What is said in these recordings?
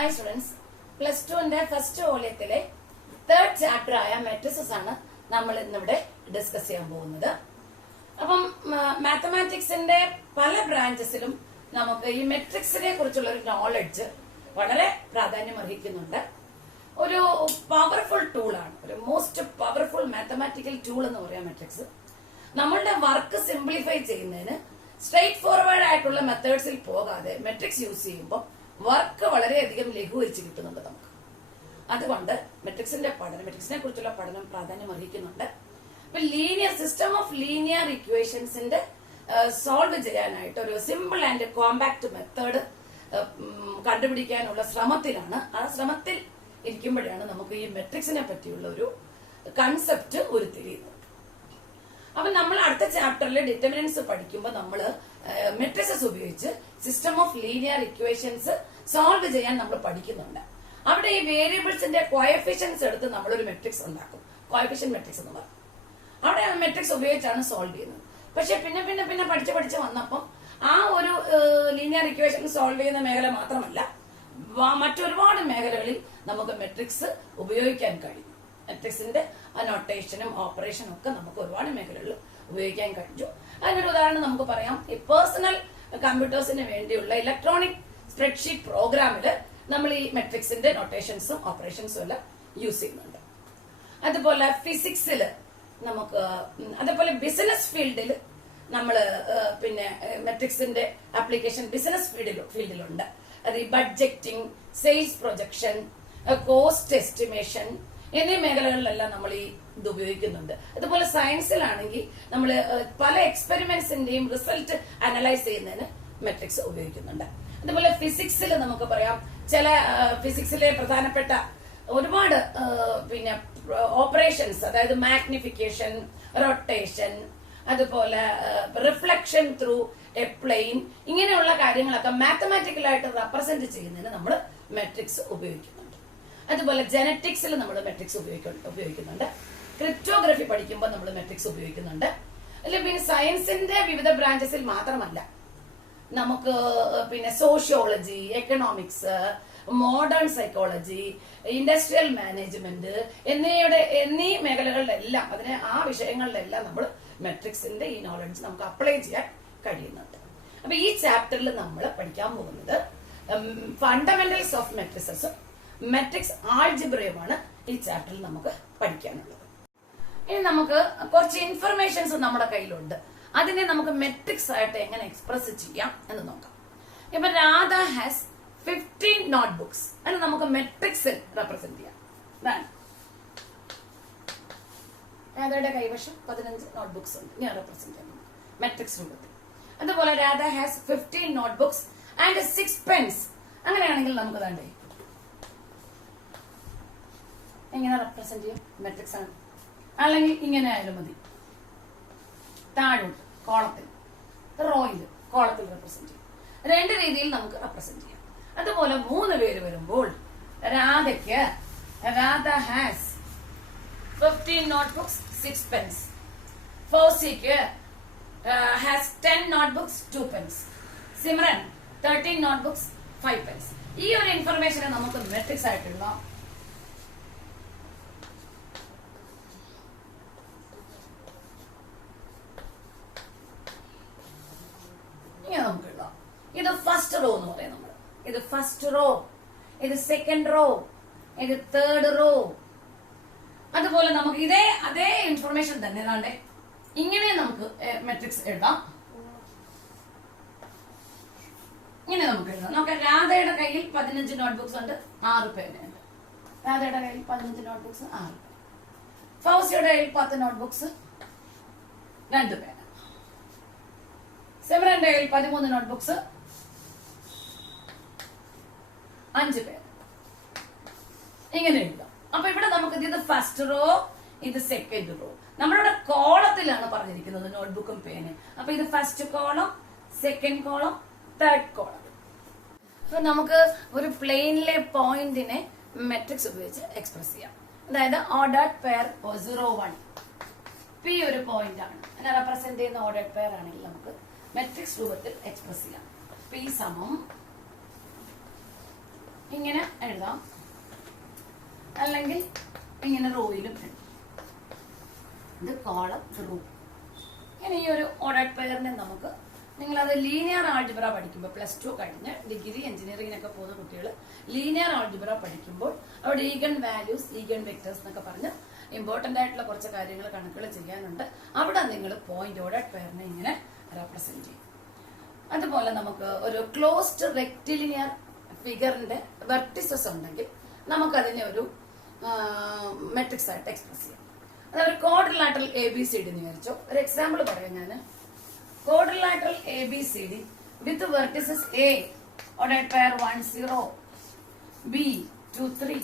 Hi students, plus ടുവിന്റെ first വോള്യത്തിലെ third chapter ആയ matrices ആണ് നമ്മൾ ഇന്നിവിടെ ഡിസ്കസ് ചെയ്യാൻ പോകുന്നത്. അപ്പം മാത്തമാറ്റിക്സിന്റെ പല ബ്രാഞ്ചസിലും നമുക്ക് ഈ മെട്രിക്സിനെ കുറിച്ചുള്ള ഒരു നോളജ് വളരെ പ്രാധാന്യം അർഹിക്കുന്നുണ്ട്. ഒരു പവർഫുൾ ടൂളാണ്, ഒരു മോസ്റ്റ് പവർഫുൾ മാത്തമാറ്റിക്കൽ ടൂൾ എന്ന് പറയാം മെട്രിക്സ്. നമ്മളുടെ വർക്ക് സിംപ്ലിഫൈ ചെയ്യുന്നതിന് സ്ട്രെയിറ്റ് ഫോർവേഡ് ആയിട്ടുള്ള മെത്തേഡ്സിൽ പോകാതെ മെട്രിക്സ് യൂസ് ചെയ്യുമ്പോൾ വർക്ക് വളരെയധികം ലഘൂകരിച്ച് കിട്ടുന്നുണ്ട് നമുക്ക്. അതുകൊണ്ട് മെട്രിക്സിനെ കുറിച്ചുള്ള പഠനം പ്രാധാന്യം അർഹിക്കുന്നുണ്ട്. ഇപ്പൊ ലീനിയർ സിസ്റ്റം ഓഫ് ലീനിയർ ഇക്വേഷൻസിന്റെ സോൾവ് ചെയ്യാനായിട്ട് ഒരു സിമ്പിൾ ആൻഡ് കോമ്പാക്ട് മെത്തേഡ് കണ്ടുപിടിക്കാനുള്ള ശ്രമത്തിലാണ്. ആ ശ്രമത്തിൽ ഇരിക്കുമ്പോഴാണ് നമുക്ക് ഈ മെട്രിക്സിനെ പറ്റിയുള്ള ഒരു കൺസെപ്റ്റ് ഉരുത്തിരിയുന്നത്. അപ്പൊ നമ്മൾ അടുത്ത ചാപ്റ്ററിൽ ഡിറ്റർമിനൻസ് പഠിക്കുമ്പോൾ നമ്മൾ മെട്രിസസ് ഉപയോഗിച്ച് system of linear equations solve ചെയ്യാൻ നമ്മൾ പഠിക്കുന്നുണ്ട്. അവിടെ ഈ വേരിയബിൾസിന്റെ കോഎഫിഷ്യൻസ് എടുത്ത് നമ്മളൊരു മെട്രിക്സ് ഉണ്ടാക്കും, കോഎഫിഷ്യന്റ് മെട്രിക്സ് എന്ന് പറയും. അവിടെ ആ മെട്രിക്സ് ഉപയോഗിച്ചാണ് സോൾവ് ചെയ്യുന്നത്. പക്ഷെ പിന്നെ പഠിച്ച് വന്നപ്പം ആ ഒരു ലീനിയർ ഇക്വേഷൻ സോൾവ് ചെയ്യുന്ന മേഖല മാത്രമല്ല, മറ്റൊരുപാട് മേഖലകളിൽ നമുക്ക് മെട്രിക്സ് ഉപയോഗിക്കാൻ കഴിയും. മെട്രിക്സിന്റെ നൊട്ടേഷനും ഓപ്പറേഷനും ഒക്കെ നമുക്ക് ഒരുപാട് മേഖലകളിൽ ഉപയോഗിക്കാൻ കഴിഞ്ഞു. അതിനൊരു ഉദാഹരണം നമുക്ക് പറയാം. ഈ പേഴ്സണൽ കമ്പ്യൂട്ടേഴ്സിന് വേണ്ടിയുള്ള ഇലക്ട്രോണിക് സ്പ്രെഡ്ഷീറ്റ് പ്രോഗ്രാമില് നമ്മൾ ഈ മെട്രിക്സിന്റെ നൊട്ടേഷൻസും ഓപ്പറേഷൻസും എല്ലാം യൂസ് ചെയ്യുന്നുണ്ട്. അതുപോലെ ഫിസിക്സിൽ നമുക്ക്, അതേപോലെ ബിസിനസ് ഫീൽഡിൽ നമ്മൾ മെട്രിക്സിന്റെ ആപ്ലിക്കേഷൻ ബിസിനസ് ഫീൽഡിലുണ്ട്. അത് ഈ budgeting, sales projection, cost estimation എന്നീ മേഖലകളിലെല്ലാം നമ്മൾ ഈ ഇത് ഉപയോഗിക്കുന്നുണ്ട്. അതുപോലെ സയൻസിലാണെങ്കിൽ നമ്മൾ പല എക്സ്പെരിമെന്റ്സിന്റെയും റിസൾട്ട് അനലൈസ് ചെയ്യുന്നതിന് മെട്രിക്സ് ഉപയോഗിക്കുന്നുണ്ട്. അതുപോലെ ഫിസിക്സിൽ നമുക്ക് പറയാം, ചില ഫിസിക്സിലെ പ്രധാനപ്പെട്ട ഒരുപാട് ഓപ്പറേഷൻസ്, അതായത് മാഗ്നിഫിക്കേഷൻ, റൊട്ടേഷൻ, അതുപോലെ റിഫ്ലക്ഷൻ ത്രൂ എ പ്ലെയിൻ, ഇങ്ങനെയുള്ള കാര്യങ്ങളൊക്കെ മാത്തമാറ്റിക്കലായിട്ട് റെപ്രസെന്റ് ചെയ്യുന്നതിന് നമ്മൾ മെട്രിക്സ് ഉപയോഗിക്കുന്നുണ്ട്. അതുപോലെ ജെനറ്റിക്സിൽ നമ്മൾ മെട്രിക്സ് ഉപയോഗിക്കുന്നുണ്ട്. ക്രിപ്റ്റോഗ്രഫി പഠിക്കുമ്പോൾ നമ്മൾ മെട്രിക്സ് ഉപയോഗിക്കുന്നുണ്ട്. പിന്നെ സയൻസിന്റെ വിവിധ ബ്രാഞ്ചസിൽ മാത്രമല്ല, നമുക്ക് sociology, economics, modern psychology, industrial management എന്നീ മേഖലകളിലെല്ലാം ആ വിഷയങ്ങളിലെല്ലാം നമ്മൾ മെട്രിക്സിന്റെ ഈ നോളജ് നമുക്ക് അപ്ലൈ ചെയ്യാൻ കഴിയുന്നുണ്ട്. അപ്പൊ ഈ ചാപ്റ്ററിൽ നമ്മൾ പഠിക്കാൻ പോകുന്നത് ഫണ്ടമെന്റൽസ് ഓഫ് മെട്രിസസും മെട്രിക്സ് ആൾജിബ്രയുമാണ് ഈ ചാപ്റ്ററിൽ നമുക്ക് പഠിക്കാനുള്ളത്. ഇനി നമുക്ക് കുറച്ച് ഇൻഫർമേഷൻസ് നമ്മുടെ കയ്യിലുണ്ട്. അതിനെ നമുക്ക് മെട്രിക്സ് ആയിട്ട് എങ്ങനെ എക്സ്പ്രസ് ചെയ്യാം എന്ന് നോക്കാം. ഇപ്പൊ രാധ ഹാസ് 15 നോട്ട്ബുക്സ്. അത് നമുക്ക് മെട്രിക്സിൽ റെപ്രസെന്റ് ചെയ്യാം. രാധയുടെ കൈവശം 15 നോട്ട്ബുക്സ് ഉണ്ട്. ഞാൻ റെപ്രസെന്റ് ചെയ്യാം മെട്രിക്സ് രൂപത്തിൽ. അതുപോലെ Radha has 15 notebooks and 6 pens. അങ്ങനെയാണെങ്കിൽ നമുക്ക് വേണ്ടേ എങ്ങനെ റെപ്രസെന്റ് ചെയ്യും? മെട്രിക്സ് ആണ്. അല്ലെങ്കിൽ ഇങ്ങനെ ആയാലും മതി, താഴോട്ട് കോളത്തിൽ, റോയിൽ കോളത്തിൽ റെപ്രസെന്റ് ചെയ്യും. രണ്ട് രീതിയിൽ നമുക്ക് റെപ്രസെന്റ് ചെയ്യാം. അതുപോലെ 3 പേര് വരുമ്പോൾ രാധ ഹാസ് 15 നോട്ട്ബുക്സ് 6 പെൻസ്. ഫൗസിക്ക് has 10 notebooks 2 pens. Simran 13 notebooks 5 pens. ഈ ഒരു ഇൻഫർമേഷനെ നമുക്ക് മെട്രിക്സ് ആയിട്ടുള്ള നമുക്ക് എഴുതാം. ഇത് ഫസ്റ്റ് റോ എന്ന് പറയാം നമ്മൾ. ഇത് ഫസ്റ്റ് റോ, ഇത് സെക്കൻഡ് റോ, ഇത് തേർഡ് റോ. അതുപോലെ നമുക്ക് അതേ ഇൻഫർമേഷൻ തന്നെ ഏതാണ്ട് ഇങ്ങനെ നമുക്ക് മെട്രിക്സ് എഴുതാം. ഇങ്ങനെ നമുക്ക് എഴുതാം. നമുക്ക് രാധയുടെ കയ്യിൽ 15 നോട്ട്ബുക്സ് ഉണ്ട്, 6 പേനുണ്ട്. രാധയുടെ കയ്യിൽ 15 നോട്ട്ബുക്സ് 6 പേൻ. ഫൗസിയുടെ കയ്യിൽ 10 നോട്ട്ബുക്സ് 2 പേന. സിമ്രന്റെ കയ്യിൽ 13 നോട്ട്ബുക്സ് 5 പേര്. ഇങ്ങനെ എഴുതാം. അപ്പൊ ഇവിടെ നമുക്ക് ഇത് ഫസ്റ്റ് റോ, ഇത് സെക്കൻഡ് റോ. നമ്മളിവിടെ കോളത്തിലാണ് പറഞ്ഞിരിക്കുന്നത് നോട്ട്ബുക്കും പേനും. അപ്പൊ ഇത് first column, second column, third column. അപ്പൊ നമുക്ക് ഒരു പ്ലെയിനിലെ പോയിന്റിനെ മെട്രിക്സ് ഉപയോഗിച്ച് എക്സ്പ്രസ് ചെയ്യാം. അതായത് ഓർഡേർഡ് പെയർ 0, 1. പി ഒരു പോയിന്റ് ആണ്. അതിനെ റെപ്രസെന്റ് ചെയ്യുന്ന ഓർഡേർഡ് പെയർ ആണെങ്കിൽ നമുക്ക് മെട്രിക്സ് രൂപത്തിൽ എക്സ്പ്രസ് ചെയ്യാം. പി സമം ഇങ്ങനെ എഴുതാം, അല്ലെങ്കിൽ ഇങ്ങനെ റോയിലും എഴുതാം. ഇത് കോളം, റോ. ഇനി ഈ ഒരു ഓർഡേഡ് പെയറിനെ നമുക്ക്, നിങ്ങളത് ലീനിയർ ആൾജിബ്ര പഠിക്കുമ്പോൾ +2 കഴിഞ്ഞ് ഡിഗ്രി എഞ്ചിനീയറിംഗിനൊക്കെ പോകുന്ന കുട്ടികൾ ലീനിയർ ആൾജിബ്ര പഠിക്കുമ്പോൾ അവിടെ ഈഗൺ വാല്യൂസ്, ഈഗൺ വെക്ടേഴ്സ് എന്നൊക്കെ പറഞ്ഞ് ഇമ്പോർട്ടന്റ് ആയിട്ടുള്ള കുറച്ച് കാര്യങ്ങൾ, കണക്കുകൾ ചെയ്യാനുണ്ട്. അവിടെ നിങ്ങൾ പോയിന്റ് ഓർഡേഡ് പെയറിനെ ഇങ്ങനെ റെപ്രസെന്റ് ചെയ്യും. അതുപോലെ നമുക്ക് ഒരു ക്ലോസ്ഡ് റെക്റ്റിലിനിയർ ഫിഗറിന്റെ വെർട്ടിസസ് ഉണ്ടെങ്കിൽ നമുക്കതിനെ ഒരു മെട്രിക്സ് ആയിട്ട് എക്സ്പ്രസ് ചെയ്യാം. അതൊരു ക്വാഡ്രിലാറ്ററൽ ABCD എന്ന് വിചാരിച്ചോ. ഒരു എക്സാമ്പിൾ പറയാം ഞാൻ. Quadrilateral ABCD with vertices A ordered pair 1 0, B 2 3,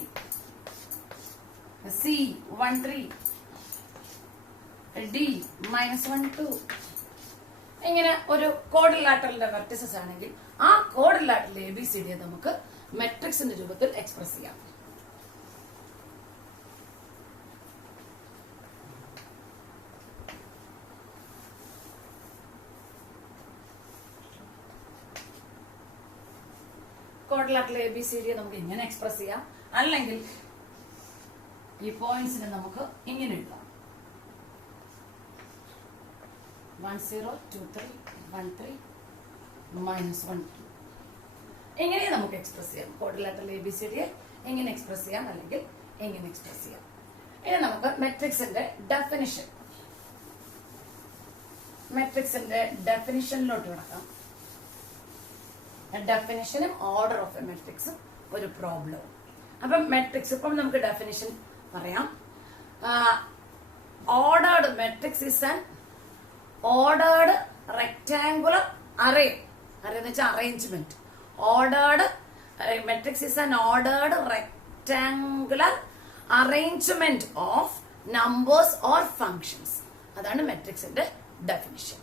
C 1 3, D -1 2. ഇങ്ങനെ ഒരു ക്വാഡ്രിലാറ്ററലിന്റെ വെർട്ടിസസ് ആണെങ്കിൽ ആ ക്വാഡ്രിലാറ്ററൽ ABCD നമുക്ക് മെട്രിക്സിന്റെ രൂപത്തിൽ എക്സ്പ്രസ് ചെയ്യാം. ക്വാഡ്രിലാറ്ററൽ ABCD നമുക്ക് ഇങ്ങനെ എക്സ്പ്രസ് ചെയ്യാം, അല്ലെങ്കിൽ ഈ പോയിന്റ്സിനെ നമുക്ക് ഇങ്ങനെ എഴുതാം. 1 0 2 3 1 3 -1 2. എങ്ങനെ നമുക്ക് എക്സ്പ്രസ് ചെയ്യാം? ക്വാഡ്രിലാറ്ററൽ ABCD എങ്ങനെ എക്സ്പ്രസ് ചെയ്യാം, അല്ലെങ്കിൽ എങ്ങനെ എക്സ്പ്രസ് ചെയ്യാം? ഇനി നമുക്ക് മെട്രിക്സിന്റെ ഡെഫിനിഷനിലോട്ട് കിടക്കാം. ഡെഫിനിഷനും ഓർഡർ ഓഫ് എ മെട്രിക്സും ഒരു പ്രോബ്ലവും. അപ്പം മെട്രിക്സ്, ഇപ്പം നമുക്ക് ഡെഫിനിഷൻ പറയാം. Ordered matrix is an ordered rectangular array. Array എന്ന് വെച്ചാൽ arrangement. Ordered matrix is an ordered rectangular arrangement of numbers or functions. അതാണ് മെട്രിക്സിന്റെ ഡെഫിനിഷൻ.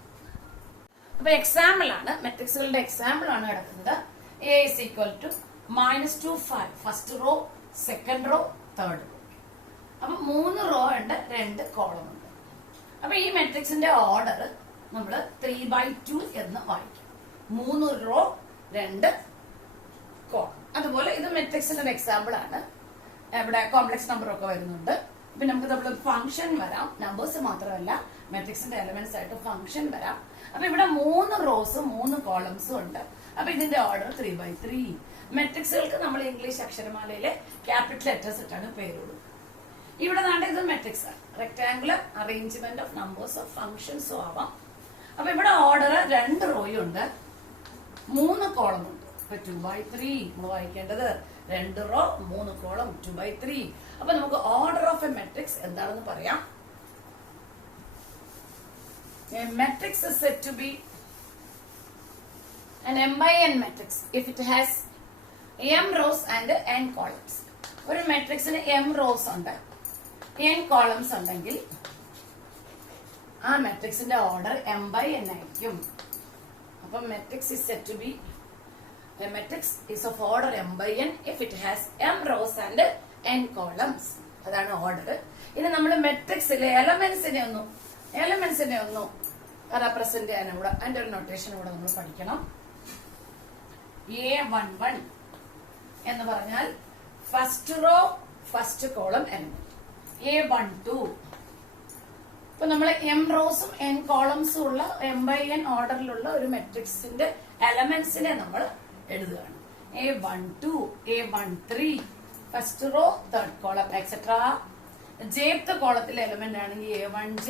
അപ്പൊ എക്സാമ്പിൾ ആണ്, മെട്രിക്സുകളുടെ എക്സാമ്പിൾ ആണ് കിടക്കുന്നത്. A is equal to -2 5, first row, second row, third row. അപ്പൊ 3 റോ ഉണ്ട്, 2 കോളം ഉണ്ട്. അപ്പൊ ഈ മെട്രിക്സിന്റെ ഓർഡർ നമ്മൾ 3/2 എന്ന് വായിക്കും. 3 റോ, 2 കോളം. അതുപോലെ ഇത് മെട്രിക്സിന്റെ എക്സാമ്പിൾ ആണ്. ഇവിടെ കോംപ്ലക്സ് നമ്പർ ഒക്കെ വരുന്നുണ്ട്. പിന്നെ നമുക്ക് നമ്മൾ ഫംഗ്ഷൻ വരാം, നമ്പേഴ്സ് മാത്രമല്ല മെട്രിക്സിന്റെ എലമെന്റ്സ് ആയിട്ട് ഫംഗ്ഷൻ വരാം. അപ്പൊ ഇവിടെ 3 റോസും 3 കോളംസും ഉണ്ട്. അപ്പൊ ഇതിന്റെ ഓർഡർ 3/3. മെട്രിക്സുകൾക്ക് നമ്മൾ ഇംഗ്ലീഷ് അക്ഷരമാലയിലെ ക്യാപിറ്റൽ ലെറ്റേഴ്സ് ഇട്ടാണ് പേര് കൊടുക്കുന്നത്. ഇവിടെ നാണ്ട ഇത് മെട്രിക്സ് ആണ്, rectangular arrangement of numbers of ഫംഗ്ഷൻസും ആവാം. അപ്പൊ ഇവിടെ ഓർഡർ 2 റോയും ഉണ്ട്, 3 കോളം ഉണ്ട്. അപ്പൊ 2/3 നമ്മൾ വായിക്കേണ്ടത് 2 റോ 3 കോളം 2/3. അപ്പൊ നമുക്ക് ഓർഡർ ഓഫ് എ മെട്രിക്സ് എന്താണെന്ന് പറയാം. A matrix is said to be an m by n matrix if it has m rows and n columns. ഒരു മെട്രിക്സിന് m rows ഉണ്ട്, n columns ഉണ്ടെങ്കിൽ ആ മെട്രിക്സിന്റെ ഓർഡർ m by n ആയിരിക്കും. അപ്പൊ matrix is said to be a matrix is of order m by n if it has m rows and n columns. അതാണ് order. ഇനി നമ്മൾ മെട്രിക്സിലെ എലമെന്റ്സിനെ ഒന്നും റെപ്രസെന്റ് ചെയ്യാൻ ഇവിടെ അതിന്റെ ഒരു നൊട്ടേഷൻ ഇവിടെ നമ്മൾ പഠിക്കണം. A11 എന്ന് പറഞ്ഞാൽ first row first column element. A12 ഇപ്പൊ നമ്മൾ m റോസും n കോളംസും ഉള്ള m by n ഓർഡറിലുള്ള ഒരു മെട്രിക്സിന്റെ എലമെന്റ്സിനെ നമ്മൾ എഴുതുകയാണ്. A12 A13 first row third column etcetera. jth കോളത്തിലെ എലമെന്റ് ആണെങ്കിൽ A1j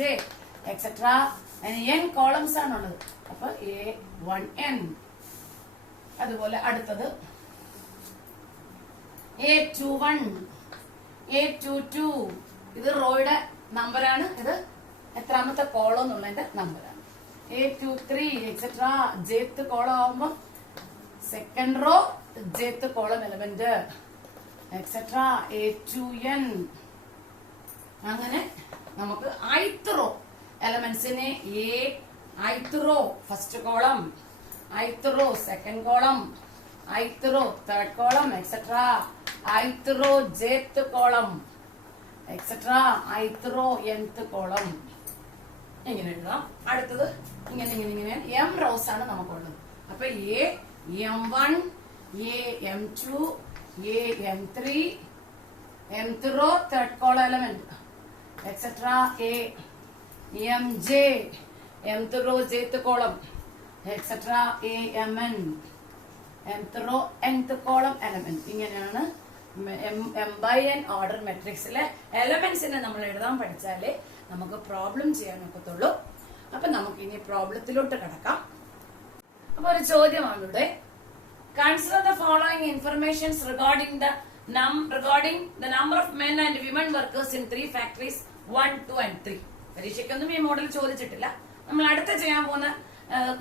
എക്സെട്രാ. n കോളംസ് ആണുള്ളത്, അപ്പൊ A1n. അതുപോലെ അടുത്തത് A21 A22. ഇത് റോയുടെ നമ്പറാണ്, ഇത് എത്രാമത്തെ കോളം എന്നുള്ളതിന്റെ നമ്പറാണ്. A23 etcetera. jth കോളം ആവുമ്പോ second row jth column element etcetera. A2n. അങ്ങനെ നമുക്ക് ith റോ എലമെന്റ്സിനെ ith row first column, ith row second column, ith row third column etcetera. ith row jth column etcetera. ith row nth column. ഇങ്ങനെ എഴുതാം. അടുത്തത് ഇങ്ങനെ m rose ആണ് നമുക്കുള്ളത്. അപ്പൊ A m1 A m2 A M3 mth row third column element etc. A Mj mth row jth column etc. A Mn mth row nth column element. ഇങ്ങനെയാണ് m by n order മെട്രിക്സിലെ എലമെന്റ്സിനെ നമ്മൾ എഴുതാൻ പഠിച്ചാലേ നമുക്ക് problem ചെയ്യാൻ ഒക്കത്തുള്ളൂ. അപ്പൊ നമുക്ക് ഇനി പ്രോബ്ലത്തിലോട്ട് കിടക്കാം. അപ്പൊ ഒരു ചോദ്യമാണ് ഇവിടെ. Consider the following informations regarding the number of men and women workers in 3 factories 1, 2 and 3. പരീക്ഷയ്ക്കൊന്നും ഈ മോഡൽ ചോദിച്ചിട്ടില്ല. നമ്മൾ അടുത്ത ചെയ്യാൻ പോകുന്ന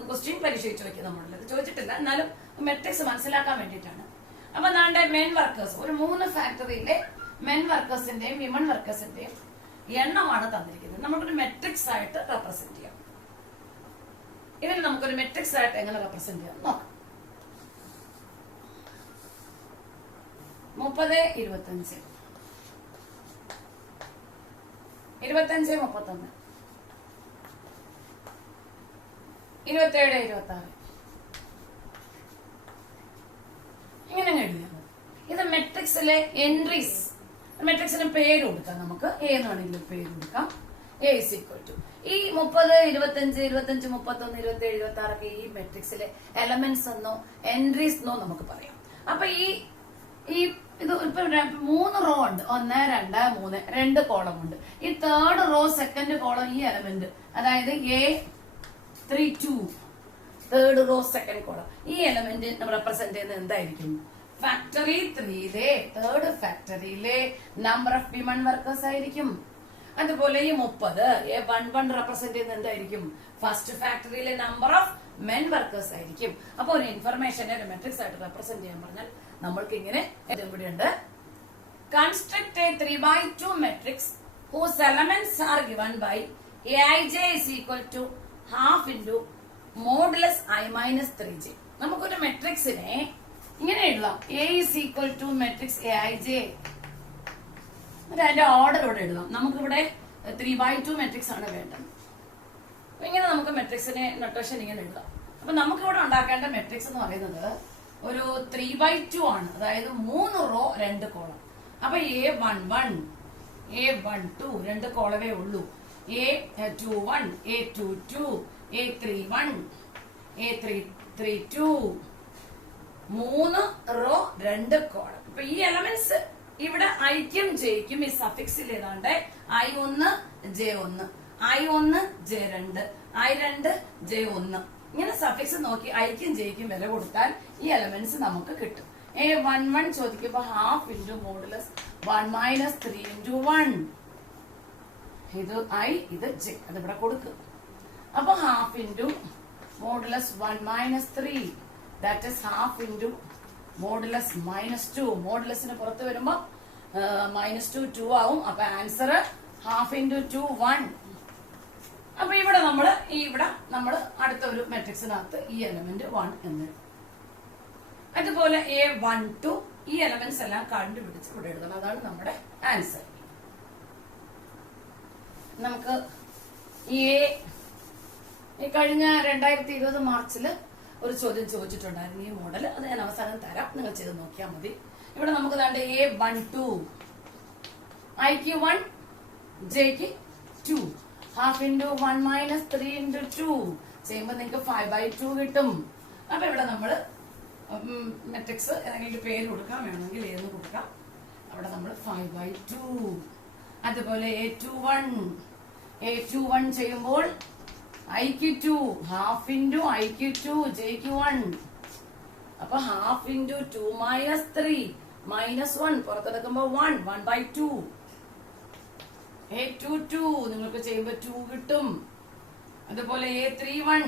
ക്വസ്റ്റ്യൻ പരീക്ഷയ്ക്ക് ചോദിക്കുന്ന മോഡൽ ചോദിച്ചിട്ടില്ല, എന്നാലും മെട്രിക്സ് മനസ്സിലാക്കാൻ വേണ്ടിയിട്ടാണ്. അപ്പൊ നാണ്ടെ മെൻ വർക്കേഴ്സ്, ഒരു 3 ഫാക്ടറിയിലെ മെൻ വർക്കേഴ്സിന്റെയും വിമൺ വർക്കേഴ്സിന്റെയും എണ്ണമാണ് തന്നിരിക്കുന്നത്. നമുക്കൊരു മെട്രിക്സ് ആയിട്ട് റെപ്രസെന്റ് ചെയ്യാം. ഇതിന് നമുക്കൊരു മെട്രിക്സ് ആയിട്ട് എങ്ങനെ റെപ്രസെന്റ് ചെയ്യാം നോക്കാം. 30, 25, 25, 31, 27, 26 ഇങ്ങനെ എഴുതിയാൽ ഇത് മെട്രിക്സിലെ എൻട്രീസ്. മെട്രിക്സിന് പേര് കൊടുക്കാം. നമുക്ക് ഏതാണെങ്കിലും പേര് കൊടുക്കാം. A is equal to ഈ 30, 25, 25, 31, 27, 26 ഒക്കെ ഈ മെട്രിക്സിലെ എലമെന്റ്സ് എന്നോ എൻട്രീസ് എന്നോ നമുക്ക് പറയാം. അപ്പൊ ഈ ഇത് ഇപ്പൊ 3 റോ ഉണ്ട്. 1, 2, 3 2 കോളം ഉണ്ട്. ഈ തേർഡ് റോ സെക്കൻഡ് കോളം ഈ എലമെന്റ്, അതായത് A32 third row second column, ഈ എലമെന്റ് നമ്മൾ റെപ്രസെന്റ് ചെയ്യുന്നത് എന്തായിരിക്കും? ഫാക്ടറി 3യിലെ തേർഡ് ഫാക്ടറിയിലെ നമ്പർ ഓഫ് വിമൺ വർക്കേഴ്സ് ആയിരിക്കും. അതുപോലെ ഈ 30 A11 റെപ്രസെന്റ് ചെയ്യുന്നത് എന്തായിരിക്കും? ഫസ്റ്റ് ഫാക്ടറിയിലെ നമ്പർ ഓഫ് മെൻ വർക്കേഴ്സ് ആയിരിക്കും. അപ്പൊ ഒരു ഇൻഫർമേഷനെ ഒരു മെട്രിക്സ് ആയിട്ട് റെപ്രസെന്റ് ചെയ്യാൻ പറഞ്ഞാൽ നമ്മൾക്ക് ഇങ്ങനെ ഇവിടെയുണ്ട്. Construct A 3/2 matrix whose elements are given by Aij is equal to half into modulus I minus 3j. നമുക്കൊരു മെട്രിക്സിനെ ഇങ്ങനെ എഴുതാം. A is equal to matrix Aij. അതിന്റെ ഓർഡർ ഇവിടെ എഴുതാം. നമുക്കിവിടെ 3/2 മെട്രിക്സ് ആണ് വേണ്ടത്. ഇങ്ങനെ നമുക്ക് മെട്രിക്സിനെ നൊട്ടേഷൻ ഇങ്ങനെ എഴുതാം. അപ്പൊ നമുക്കിവിടെ ഉണ്ടാക്കേണ്ട മെട്രിക്സ് എന്ന് പറയുന്നത് ഒരു 3/2 ആണ്. അതായത് 3 റോ 2 കോളം. അപ്പൊ A11, A12 2 കോളമേ ഉള്ളൂ. A21, A22, A31, A32 3 raw 2 column. അപ്പൊ ഈ എലമെന്റ്സ് ഇവിടെ ഐക്യം ജയിക്കും. ഈ സഫിക്സിൽ ഏതാണ്ട് I1, J1, I1, J2, I2, J1 ഇങ്ങനെ സഫിക്സ് നോക്കി ഐക്യം ജയിക്കും വില കൊടുത്താൽ ഈ എലമെന്റ്സ് നമുക്ക് കിട്ടും. A11 ചോദിക്കുമ്പോ half into modulus 1 minus 3 into 1. ഇത് I, ഇത് J, അതിവിടെ കൊടുക്കും. അപ്പൊ half into modulus 1 minus 3, that is half into modulus -2. മോഡുലസിന് പുറത്ത് വരുമ്പോ -2 2 ആവും. അപ്പൊ ആൻസർ ഹാഫ് ഇൻറ്റു 2 1. അപ്പൊ ഇവിടെ നമ്മൾ അടുത്ത ഒരു മെട്രിക്സിനകത്ത് ഈ എലമെന്റ് 1 എന്ന്. അതുപോലെ A12 ഈ എലമെന്റ്സ് എല്ലാം കണ്ടുപിടിച്ച് ഇവിടെ എഴുതണം. അതാണ് നമ്മുടെ ആൻസർ. നമുക്ക് ഈ കഴിഞ്ഞ 2020 മാർച്ചില് ഒരു ചോദ്യം ചോദിച്ചിട്ടുണ്ടായിരുന്നു ഈ മോഡൽ. അത് ഞാൻ അവസാനം തരാം, നിങ്ങൾ ചെയ്ത് നോക്കിയാൽ മതി. ഇവിടെ നമുക്ക് ദാണ്ട് A12 ഐക്ക് 1 ജെക്ക് 2 ഹാഫ് ഇൻറ്റു 1 മൈനസ് 3 ഇൻറ്റു 2 ചെയ്യുമ്പോൾ നിങ്ങൾക്ക് 5/2 കിട്ടും. അപ്പൊ ഇവിടെ നമ്മള് മെട്രിക്സ് ഏതെങ്കിലും പേര് കൊടുക്കാം, വേണമെങ്കിൽ ഏന്ന് കൊടുക്കാം. അവിടെ നമ്മൾ 5/2. അതുപോലെ A21 ചെയ്യുമ്പോൾ ഐക്ക് 2 ഹാഫ് ഇൻറ്റു ഐക്ക് 2 ജെക്ക് 1. അപ്പൊ ഹാഫ് ഇൻറ്റു 2 മൈനസ് 3 -1 പുറത്തെടുക്കുമ്പോ 1/2. A22 നിങ്ങൾക്ക് ചെയ്യുമ്പോൾ 2 കിട്ടും. അതുപോലെ A31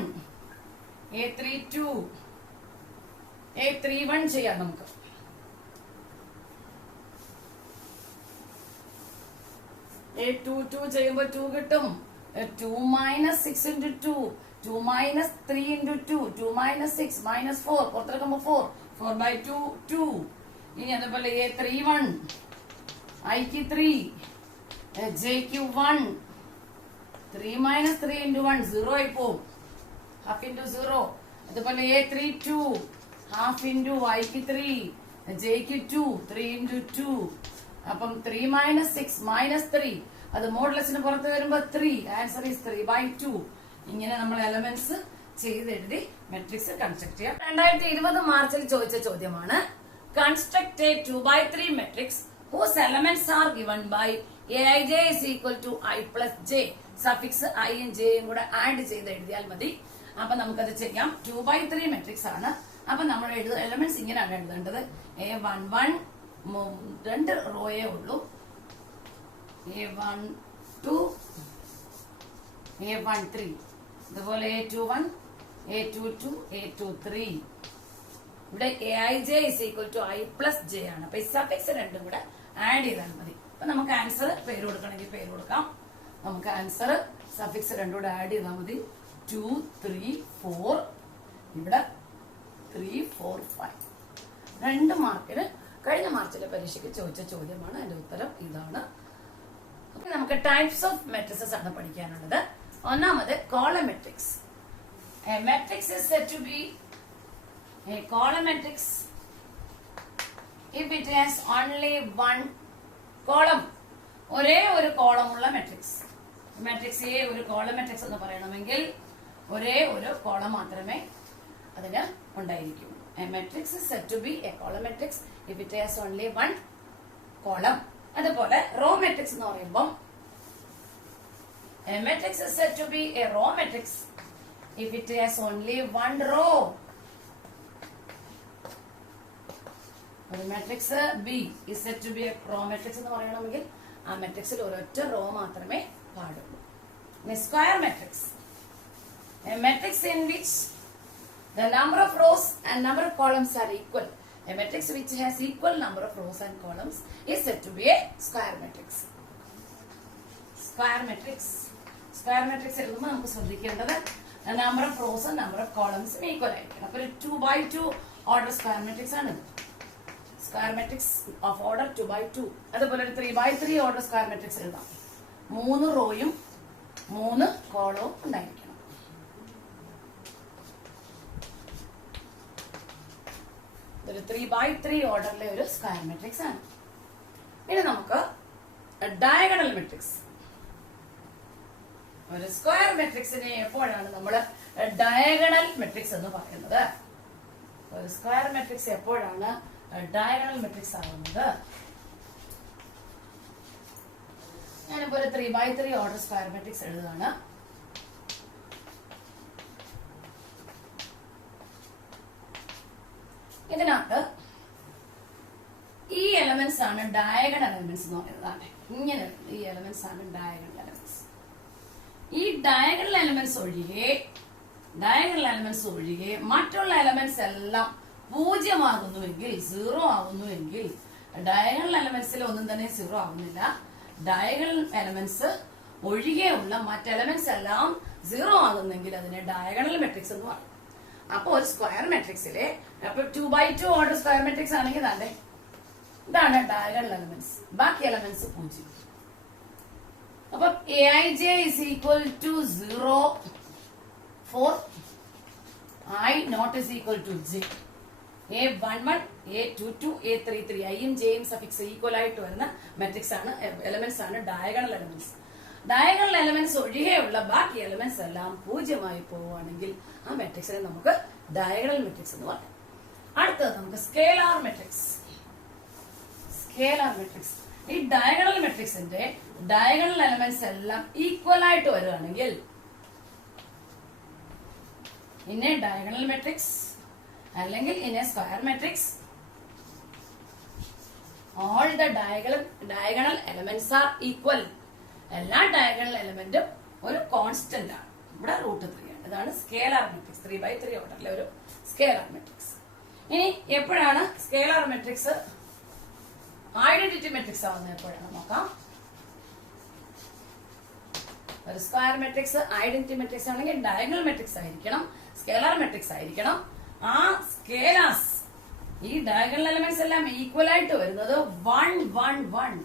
ചെയ്യാം നമുക്ക്. A22 ചെയ്യുമ്പോൾ 2 കിട്ടും. 2 minus 6 into 2, 2 minus 3 into 2, 2 minus 6 -4 പുറത്തെടുക്കുമ്പോ 4/2 2. ഇനി അതുപോലെ A31 ഐക്ക് 3 ജെക്ക് 1, 3 മൈനസ് 3 ഇൻറ്റു 1 0 ആയി പോവും, ഹാഫ് ഇൻറ്റു 0. അതുപോലെ A32 ഹാഫ് ഇൻറ്റു ഐക്ക് 3 ജെക്ക് 2 3 into 2 അപ്പം 3 minus 6 minus 3 അത് മോഡുലസിന് പുറത്ത് വരുമ്പോ 3 ആൻസർ ഈസ് 3/2. ഇങ്ങനെ നമ്മൾ എലമെന്റ്സ് ചെയ്തെഴുതി മെട്രിക്സ് കൺസ്ട്രക്ട് ചെയ്യാം. 2020 മാർച്ചിൽ ചോദിച്ച ചോദ്യമാണ് construct A 2/3 matrix whose elements are given by aij is equal to i plus j. Suffix ഐയും ജെയും കൂടെ ആഡ് ചെയ്ത് എഴുതിയാൽ മതി. അപ്പൊ നമുക്കത് ചെയ്യാം. 2/3 മെട്രിക്സ് ആണ്. അപ്പൊ നമ്മൾ എലമെന്റ്സ് ഇങ്ങനെയാണ് എഴുതേണ്ടത്. A11 രണ്ട് റോയേ ഉള്ളൂ. A12 A13 ഇതുപോലെ A21 A22 A23. ഇവിടെ aij is equal to i plus j ആണ്. അപ്പൊ ഈ സഫിക്സ് രണ്ടും കൂടെ ആഡ് ചെയ്താൽ മതി. അപ്പൊ നമുക്ക് ആൻസർ പേര് കൊടുക്കണമെങ്കിൽ പേര് കൊടുക്കാം. നമുക്ക് ആൻസർ സഫിക്സ് രണ്ടും കൂടെ ആഡ് ചെയ്താൽ മതി. 2 3 4 ഇവിടെ 3 4 5. 2 മാർക്കിന് കഴിഞ്ഞ മാർച്ചിലെ പരീക്ഷയ്ക്ക് ചോദിച്ച ചോദ്യമാണ്. അതിന്റെ ഉത്തരം ഇതാണ്. അപ്പൊ നമുക്ക് ടൈപ്സ് ഓഫ് മെട്രിക്സസ് ആണ് പഠിക്കാനുള്ളത്. ഒന്നാമത് column matrix. A matrix is said to be a column matrix if it has only one column. ഒരേ ഒരു കോളം ഉള്ള മെട്രിക്സ്. മെട്രിക്സ് എ ഒരു കോളം മെട്രിക്സ് എന്ന് പറയണമെങ്കിൽ ഒരേ ഒരു കോളം മാത്രമേ അതിന് ഉണ്ടായിരിക്കൂ. A matrix is said to be a column matrix if it has only one column. അതുപോലെ റോ മെട്രിക്സ് എന്ന് പറയുമ്പോൾ a matrix is said to be a row matrix if it has only one row. ഒരു matrix B is said to be a row matrix എന്ന് പറയണമെങ്കിൽ ആ മെട്രിക്സിൽ ഒരൊറ്റ raw മാത്രമേ പാടുള്ളൂ. Square matrix. A matrix in which the number of rows and number of columns are equal. A matrix which has equal number of rows and columns is said to be a square matrix. Square matrix. Square matrix എഴുതുമ്പോൾ നമുക്ക് ശ്രദ്ധിക്കേണ്ടത് number of rows and number of columns equal ആയിരിക്കണം. അപ്പോൾ 2/2 order square matrix ആണ്. Square matrix of order 2/2. അതുപോലെ ഒരു 3/3 order square matrix എഴുതാം. 3 റോയും 3 കോളവും ഉണ്ടായിരിക്കണം. ഇതൊരു 3/3 ഓർഡറിലെ ഒരു സ്ക്വയർ മെട്രിക്സ് ആണ്. ഇനി നമുക്ക് ഡയഗണൽ മെട്രിക്സ്. ഒരു സ്ക്വയർ മെട്രിക്സിനെ എപ്പോഴാണ് നമ്മൾ ഡയഗണൽ മെട്രിക്സ് എന്ന് പറയുന്നത്? ഒരു സ്ക്വയർ മെട്രിക്സ് എപ്പോഴാണ് ഡയഗണൽ മെട്രിക്സ് ആകുന്നത്? ഞാനിപ്പോ ഒരു 3/3 ഓർഡർ സ്ക്വയർ മെട്രിക്സ് എഴുതുകയാണ്. ഇതിനകത്ത് ഈ എലമെന്റ്സ് ആണ് ഡയഗണൽ എലമെന്റ്സ് എന്ന് പറയുന്നത്. ഇങ്ങനെ ഈ എലമെന്റ്സ് ആണ് ഡയഗണൽ എലമെന്റ്സ്. ഈ ഡയഗണൽ എലമെന്റ്സ് ഒഴികെ മറ്റുള്ള എലമെന്റ്സ് എല്ലാം 0 ആകുന്നുവെങ്കിൽ 0 ആകുന്നുവെങ്കിൽ ഡയഗണൽ എലമെന്റ്സിൽ ഒന്നും തന്നെ 0 ആകുന്നില്ല. ഡയഗണൽ എലമെന്റ്സ് ഒഴികെയുള്ള മറ്റ് എലമെന്റ്സ് എല്ലാം 0 ആകുന്നെങ്കിൽ അതിനെ ഡയഗണൽ മെട്രിക്സ് എന്ന് പറയും. അപ്പൊ ഒരു സ്ക്വയർ മെട്രിക്സിലെ 2/2 ഓർഡർ സ്ക്വയർ മെട്രിക്സ് ആണെങ്കിൽ തന്നെ ഇതാണ് ഡയഗണൽ എലമെന്റ്സ്. ബാക്കി എലമെന്റ്സ് 0. അപ്പൊ aij is equal to 0 for I not is equal to j. A11 A22 A33 ഐയും ജെയും സഫിക്സ് ഈക്വൽ ആയിട്ട് വരുന്ന മെട്രിക്സ് ആണ്, എലമെന്റ്സ് ആണ് ഡയഗണൽ എലമെന്റ്സ്. ഡയഗണൽ എലമെന്റ്സ് ഒഴികെയുള്ള ബാക്കി എലമെന്റ്സ് എല്ലാം 0 ആയി പോവുകയാണെങ്കിൽ ആ മെട്രിക്സിനെ നമുക്ക് ഡയഗണൽ മെട്രിക്സ് എന്ന് പറയാം. അടുത്തത് നമുക്ക് സ്കേലാർ മെട്രിക്സ്. Scalar matrix. ഈ ഡയഗണൽ മെട്രിക്സിന്റെ ഡയഗണൽ എലമെന്റ്സ് എല്ലാം ഈക്വൽ ആയിട്ട് വരികയാണെങ്കിൽ ഇന്നെ ഡയഗണൽ മെട്രിക്സ് അല്ലെങ്കിൽ ഇന്നെ square matrix all the diagonal elements are equal. എല്ലാ ഡയഗണൽ എലമെന്റും ഒരു കോൺസ്റ്റന്റ് ആണ്. ഇവിടെ √3 ആണ്. ഇതാണ് സ്കേലാർ മെട്രിക്സ്. 3/3 ഓർഡറിലെ ഒരു സ്കേലാർ മെട്രിക്സ്. ഇനി എപ്പോഴാണ് സ്കേലാർ മെട്രിക്സ് ഐഡന്റിറ്റി മെട്രിക്സ് ആവുന്നത് എപ്പോഴാണ് നോക്കാം. ഒരു സ്ക്വയർ മെട്രിക്സ് ഐഡന്റിറ്റി മെട്രിക്സ് ആണെങ്കിൽ ഡയഗണൽ മെട്രിക്സ് ആയിരിക്കണം, സ്കേലാർ മെട്രിക്സ് ആയിരിക്കണം. ആ സ്കേലാർസ് ഈ ഡയഗണൽ എലമെന്റ്സ് എല്ലാം ഈക്വൽ ആയിട്ട് വരുന്നത് 1 1 1.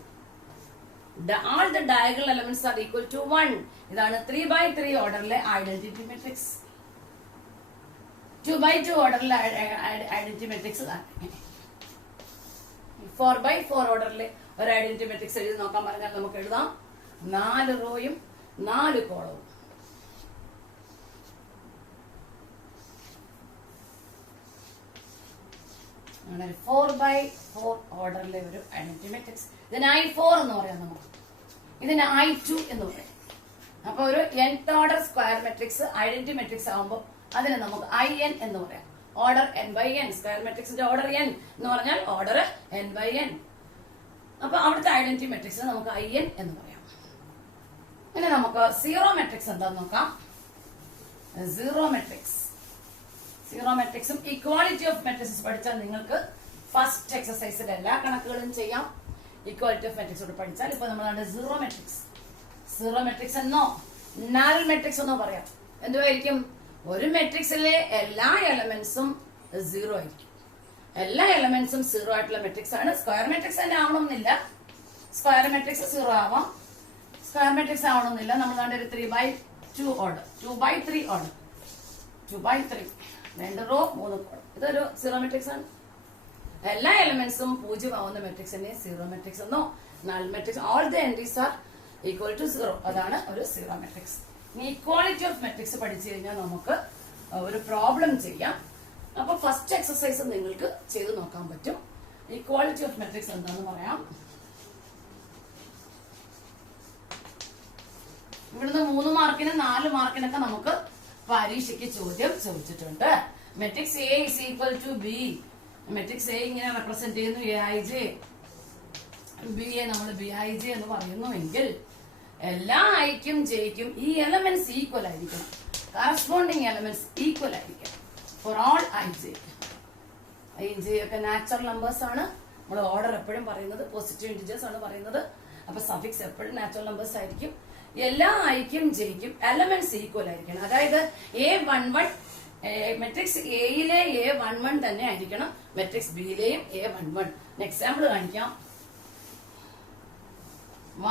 all the diagonal elements are equal to 1. ഇതാണ് 3/3 ഓർഡറിലെ ഐഡന്റിറ്റി മെട്രിക്സ്. 2/2 ഓർഡറിലെ ഐഡന്റിറ്റി മെട്രിക്സ് 4x4 ഓർഡറിൽ ഒരു ഐഡന്റിറ്റി മെട്രിക്സ് എഴുതി നോക്കാൻ പറഞ്ഞാൽ നമുക്ക് എഴുതാം 4 റോയും 4 കോളവും. അങ്ങനെ 4x4 ഓർഡറിലെ ഒരു ഐഡന്റിറ്റി മെട്രിക്സ്. ഇതിന് I4 എന്ന് പറയാം, നമുക്ക് ഇതിന് I2 എന്ന് പറയാം. അപ്പൊ ഒരു nth order square matrix identity matrix ആകുമ്പോൾ അതിന് നമുക്ക് IN എന്ന് പറയാം. ഓർഡർ n/n, സ്ക്വയർ മെട്രിക്സിന്റെ ഓർഡർ n എന്ന് പറഞ്ഞാൽ ഓർഡർ n/n. അപ്പൊ അവിടുത്തെ ഐഡന്റിറ്റി മെട്രിക്സ് നമുക്ക് IN എന്ന് പറയാം. ഇനി നമുക്ക് സീറോ മെട്രിക്സ് എന്താന്ന് നോക്കാം. സീറോ മെട്രിക്സും ഇക്വാളിറ്റി ഓഫ് മെട്രിക്സ് പഠിച്ചാൽ നിങ്ങൾക്ക് ഫസ്റ്റ് എക്സസൈസിൽ എല്ലാ കണക്കുകളും ചെയ്യാം. ഇക്വാലിറ്റി ഓഫ് മെട്രിക്സ് പഠിച്ചാൽ ഇപ്പൊ നമ്മളാണ് സീറോ മെട്രിക്സ് എന്നോ നൾ മെട്രിക്സ് എന്നോ പറയാം. എന്തുവായിരിക്കും? ഒരു മെട്രിക്സിലെ എല്ലാ എലമെന്റ്സും 0 ആയിരിക്കും. എല്ലാ എലമെന്റ്സും 0 ആയിട്ടുള്ള മെട്രിക്സ് ആണ്. സ്ക്വയർ മെട്രിക്സ് തന്നെ ആവണമെന്നില്ല. സ്ക്വയർ മെട്രിക്സ് 0 ആവാം, സ്ക്വയർ മെട്രിക്സ് ആവണമെന്നില്ല. നമ്മൾ കണ്ട ഒരു 3x2 order, 2x3 order, 2x3, 2 row 3 column, ഇതൊരു സീറോ മെട്രിക്സ് ആണ്. എല്ലാ എലമെന്റ്സും 0 ആവുന്ന മെട്രിക്സിനെ സീറോ മെട്രിക്സ് എന്നോ null matrix, all the entries are equal to 0, അതാണ് ഒരു സീറോ മെട്രിക്സ്. ഇനി ഇക്വാളിറ്റി ഓഫ് മെട്രിക്സ് പഠിച്ചു കഴിഞ്ഞാൽ നമുക്ക് ഒരു പ്രോബ്ലം ചെയ്യാം. അപ്പൊ ഫസ്റ്റ് എക്സസൈസ് നിങ്ങൾക്ക് ചെയ്ത് നോക്കാൻ പറ്റും. ഇക്വാളിറ്റി ഓഫ് മെട്രിക്സ് എന്താന്ന് പറയാം. ഇവിടുന്ന് 3 മാർക്കിന് 4 മാർക്കിനൊക്കെ നമുക്ക് പരീക്ഷയ്ക്ക് ചോദ്യം ചോദിച്ചിട്ടുണ്ട്. Matrix A is equal to B. Matrix A ഇങ്ങനെ റെപ്രസെന്റ് ചെയ്യുന്നു Aij, B യെ നമ്മൾ Bij എന്ന് പറയുന്നുവെങ്കിൽ എല്ലാ ഐക്കും ജെയ്ക്കും ഈ എലമെന്റ്സ് ഈക്വൽ ആയിരിക്കണം. കറസ്പോണ്ടിങ് എലമെന്റ്സ് ഈക്വൽ ആയിരിക്കണം ഫോർ ഓൾ ij. ij ഒക്കെ നാച്ചുറൽ നമ്പേഴ്സ് ആണ്. നമ്മൾ ഓർഡർ എപ്പോഴും പറയുന്നത് പോസിറ്റീവ് ഇന്റിജേഴ്സ് ആണ് പറയുന്നത്. അപ്പൊ സഫിക്സ് എപ്പോഴും നാച്ചുറൽ നമ്പേഴ്സ് ആയിരിക്കും. എല്ലാ ഐക്കും ജെയ്ക്കും എലമെന്റ്സ് ഈക്വൽ ആയിരിക്കണം. അതായത് A11 മെട്രിക്സ് എയിലെ A11 തന്നെ ആയിരിക്കണം മെട്രിക്സ് ബിയിലെയും A11. എക്സാമ്പിൾ കാണിക്കാം.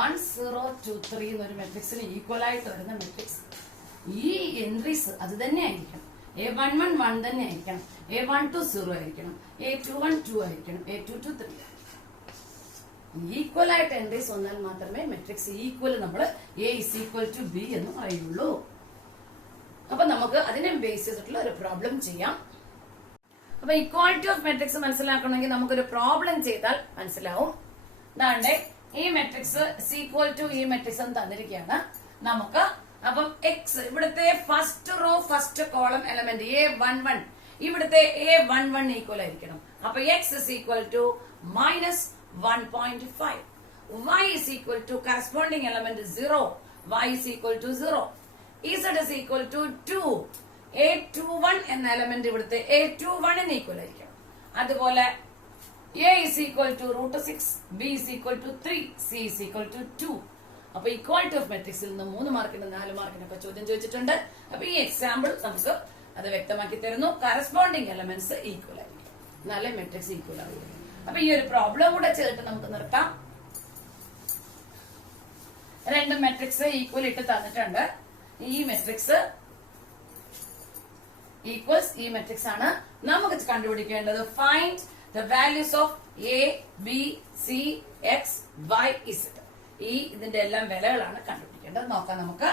1 0 2 3 എന്നൊരു മെട്രിക്സിന് ഈക്വൽ ആയിട്ട് വരുന്ന മെട്രിക്സ് ഈ എൻട്രീസ് അത് തന്നെ ആയിരിക്കണം. A11 1 തന്നെ ആയിരിക്കണം, A12 0 ആയിരിക്കണം, A21 2 ആയിരിക്കണം, A22 3. ഈക്വൽ ആയിട്ട് എൻട്രീസ് വന്നാൽ മാത്രമേ മെട്രിക്സ് ഈക്വൽ നമ്മൾ A is equal to B എന്ന് പറയുള്ളൂ. അപ്പൊ നമുക്ക് അതിനെ ബേസ് ചെയ്തിട്ടുള്ള ഒരു പ്രോബ്ലം ചെയ്യാം. അപ്പൊ ഇക്വാളിറ്റി ഓഫ് മെട്രിക്സ് മനസ്സിലാക്കണമെങ്കിൽ നമുക്കൊരു പ്രോബ്ലം ചെയ്താൽ മനസ്സിലാവും. അതാണ്ട് ഈ മെട്രിക്സ് ഈക്വൽ ടു ഈ മെട്രിക്സ് എന്ന് തന്നിരിക്കുകയാണ് നമുക്ക്. അപ്പം എക്സ് ഇവിടുത്തെ first row first column element A11, ഇവിടുത്തെ A11 ഈക്വൽ ആയിരിക്കണം. അപ്പൊ x is equal to -1.5, y is equal to corresponding element 0, y is equal to 0, z is equal to 2, A21 എന്ന എലമെന്റ് ഇവിടുത്തെ A21 ഈക്വൽ ആയിരിക്കണം. അതുപോലെ A is equal to √6, B is equal to 3, C is equal to 2. അപ്പൊ equality of മെട്രിക്സിൽ നിന്ന് 3 മാർക്കിന് 4 മാർക്കിനൊക്കെ ചോദ്യം ചോദിച്ചിട്ടുണ്ട്. അപ്പൊ ഈ എക്സാമ്പിൾ നമുക്ക് അത് വ്യക്തമാക്കി തരുന്നു. കറസ്പോണ്ടിങ് എലമെന്റ്സ് ഈക്വൽ ആയിരിക്കും, നല്ല മെട്രിക്സ് ഈക്വൽ ആയിരിക്കും. അപ്പൊ ഈ ഒരു പ്രോബ്ലം കൂടെ ചെയ്തിട്ട് നമുക്ക് നിർത്താം. 2 മെട്രിക്സ് ഈക്വൽ ഇട്ട് തന്നിട്ടുണ്ട്. ഈ മെട്രിക്സ് ഈക്വൽസ് ഈ മെട്രിക്സ് ആണ് നമുക്ക് കണ്ടുപിടിക്കേണ്ടത്. Find the values of A, B, C, X, Y, Z. ഇതിന്റെ എല്ലാം വിലകളാണ് കണ്ടുപിടിക്കേണ്ടത്. നോക്കാം നമുക്ക്.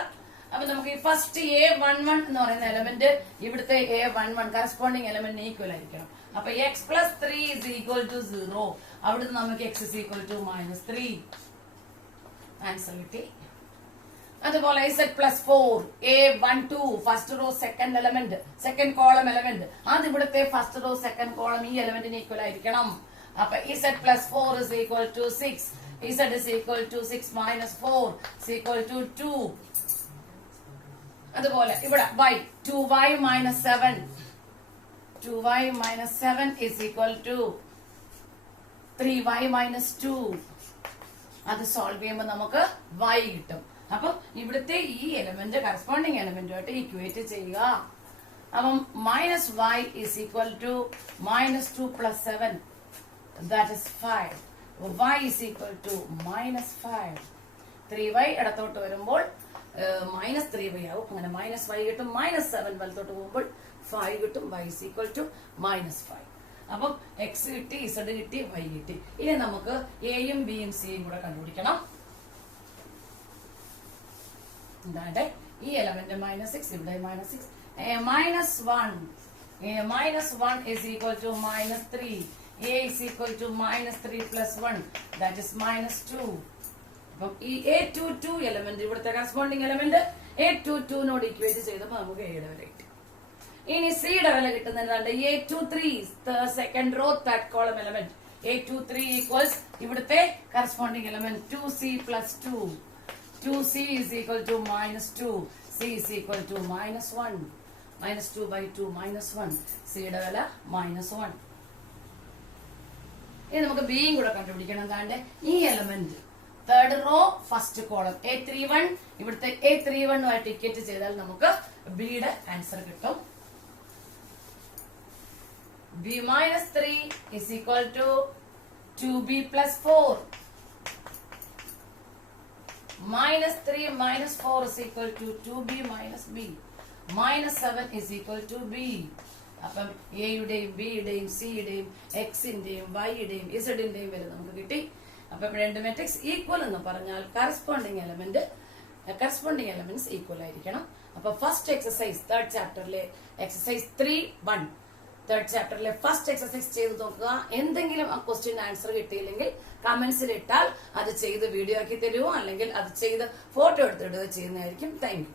അപ്പൊ നമുക്ക് ഈ ഫസ്റ്റ് A11 എന്ന് പറയുന്ന എലമെന്റ് ഇവിടുത്തെ A11 കറസ്പോണ്ടിങ് എലമെന്റ് ഈക്വൽ ആയിരിക്കണം. അപ്പൊ x plus 3 is equal to 0. അവിടുന്ന് നമുക്ക് x is equal to -3. Answer കിട്ടി. അതുപോലെ Z plus 4, A12 first row second element second column element അത് ഇവിടുത്തെ ഫസ്റ്റ് റോ സെക്കൻഡ് കോളം ഈ എലമെന്റിന് ഈക്വൽ ആയിരിക്കണം. അപ്പൊ Z plus 4 is equal to 6. Z is equal to 6 minus 4 is equal to 2. അതുപോലെ ഇവിടെ y 2y minus 7, 2y minus 7 is equal to 3y minus 2. അത് solve ചെയ്യുമ്പോൾ നമുക്ക് y കിട്ടും. അപ്പം ഇവിടുത്തെ ഈ എലമെന്റ് കറസ്പോണ്ടിങ് എലമെന്റുമായിട്ട് ഇക്വേറ്റ് ചെയ്യുക. അപ്പം -y is equal to -2 plus 7, that is 5. y is equal to -5. 3y ഇടത്തോട്ട് വരുമ്പോൾ -3y ആവും. അങ്ങനെ -y കിട്ടും. -7 വലത്തോട്ട് പോകുമ്പോൾ 5 കിട്ടും. y is equal to -5. അപ്പം എക്സ് കിട്ടി, ഇസഡ് കിട്ടി, വൈ കിട്ടി. ഇനി നമുക്ക് എയും ബിയും സിയും കൂടെ കണ്ടുപിടിക്കണം. എന്താണ്ട് ഈ എലമെന്റ് -6, ഇവിടെ -6. -1 is equal to -3. A is equal to -3 plus 1, that is -2. അപ്പം ഈ A22 എലമെന്റ്, ഇവിടുത്തെ കറസ്പോണ്ടിങ് എലമെന്റ് A22 നോട് ഇക്വേറ്റ് ചെയ്തപ്പോൾ നമുക്ക് എയുടെ വില കിട്ടി. ഇനി സിയുടെ വില കിട്ടുന്നത് A23, second row third column element. A23 equals ഇവിടുത്തെ corresponding element 2C plus 2. 2C is equal to -2. C is equal to -1. -2 by 2 -1. സിയുടെ വില -1. ഇനി നമുക്ക് ബിയും കൂടെ കണ്ടുപിടിക്കണം. എന്താണ്ട് ഈ element third row first column A31, ഇവിടുത്തെ A31 ഇക്വേറ്റ് ചെയ്താൽ നമുക്ക് ബിയുടെ ആൻസർ കിട്ടും. B -3 is equal to 2B plus 4. -3 -4 is equal to 2B minus B. -7 is equal to B. അപ്പം എയുടെയും ബിയുടെയും സിയുടെയും എക്സിന്റെയും വൈയുടെയും ഇസഡിന്റെയും വില നമുക്ക് കിട്ടി. അപ്പം രണ്ട് മെട്രിക്സ് ഈക്വൽ എന്ന് പറഞ്ഞാൽ കറസ്പോണ്ടിങ് എലമെന്റ്സ് ഈക്വൽ ആയിരിക്കണം. അപ്പൊ ഫസ്റ്റ് എക്സസൈസ് തേർഡ് ചാപ്റ്ററിലെ എക്സസൈസ് 3.1 തേർഡ് ചാപ്റ്ററിലെ ഫസ്റ്റ് എക്സസൈസ് ചെയ്ത് നോക്കുക. എന്തെങ്കിലും ആ ക്വസ്റ്റ്യൻ ആൻസർ കിട്ടിയില്ലെങ്കിൽ കമന്റ്സിൽ ഇട്ടാൽ അത് ചെയ്ത് വീഡിയോ ആക്കി തരുമോ അല്ലെങ്കിൽ അത് ചെയ്ത് ഫോട്ടോ എടുത്തിടുകയോ ചെയ്യുന്നതായിരിക്കും. Thank you.